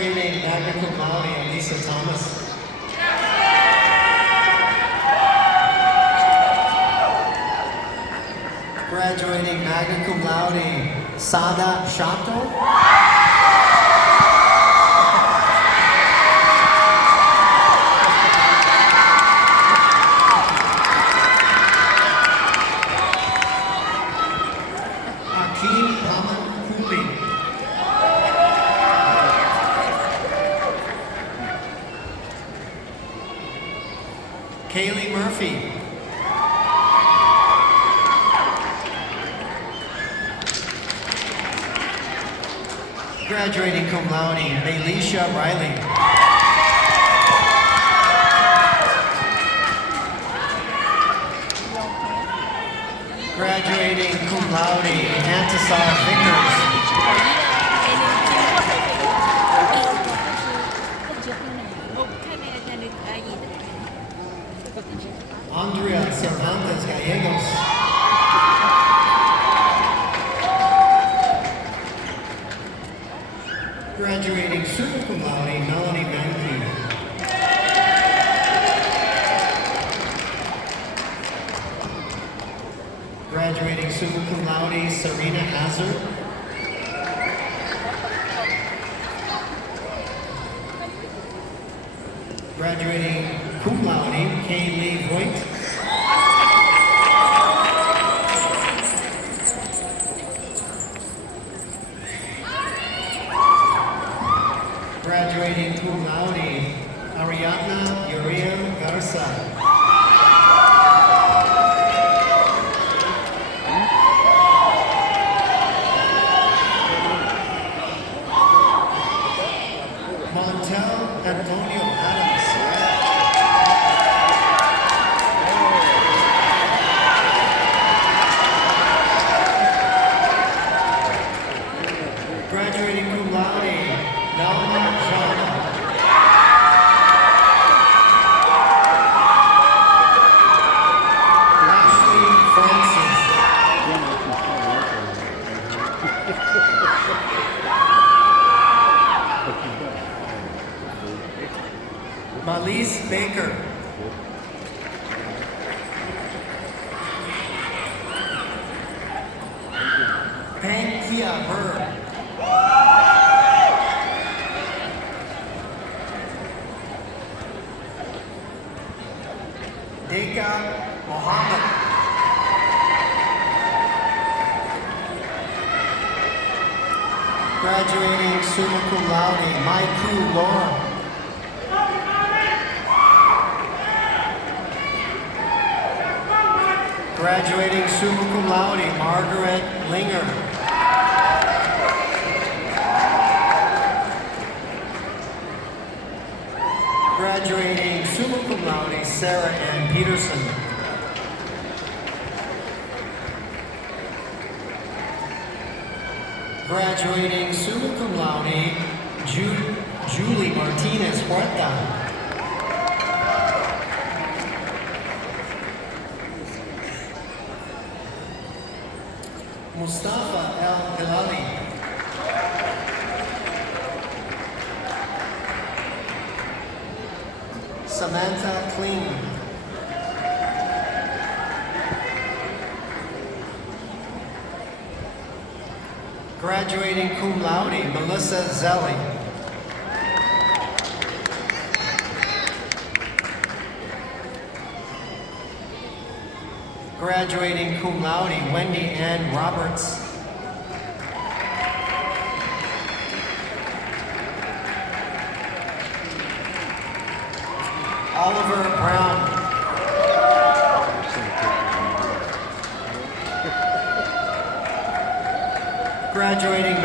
Graduating magna cum laude, Elisa Thomas. Graduating magna cum laude, Sada Shato. Akeem Paman Kumbi. Kaylee Murphy. Graduating cum laude, Melisha Riley. Graduating cum laude, Antasar Vickers. Andrea Cervantes Gallegos. Graduating summa cum laude, Melanie Mankey. Graduating summa cum laude, Serena Hazard. Graduating cum laude, Kaylee Voigt. Graduating cum laude, Ariadna Uriel Garza. Montel Antonio Adams. Graduating cum laude, Nelma Jana. Ashley Francis. Malise Baker. Pankia Bird. Deka Mohammed. Graduating summa cum laude, Maiku Laura. Graduating summa cum laude, Margaret Linger. Graduating summa cum laude, Sarah Ann Peterson. Graduating summa cum laude, Julie Martinez Huerta. Mustafa El Hilali. Samantha Kling. Graduating cum laude, Melissa Zelli. Graduating cum laude, Wendy Ann Roberts. Oliver Brown. Graduating